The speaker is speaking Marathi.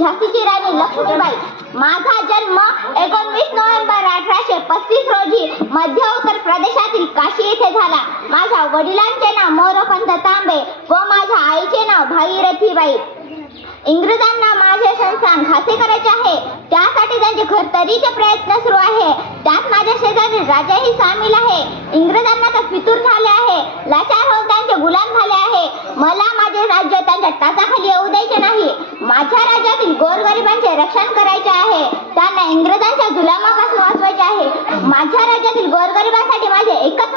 झाशीची राणी लक्ष्मीबाई. माझा जन्म 19 नोव्हेंबर 1835 रोजी मध्य उत्तर प्रदेशातील काशी येथे झाला. माझ्या वडिलांचे नाव मोरोपंत तांबे व माझ्या आईचे नाव भागीरथीबाई. इंग्रजांना माझे संस्थान खासे करायचे आहे, त्यासाठी त्यांचे खरतरीचे प्रयत्न सुरू आहे. त्यात माझ्या शेजारी राजाही सामील आहे. इंग्रजांना तर फितूर झाले आहे, लाचार होऊन त्यांचे गुलाम झाले आहे. मला माझे राज्य त्यांच्या टाचाखाली येऊ द्यायचे नाही. माझ्या राज्यातील गोरगरिबांचे रक्षण करायचे आहे, त्यांना इंग्रजांच्या जुलमापासून वाचवायचे आहे. माझ्या राज्यातील गोरगरिबांसाठी माझे एकच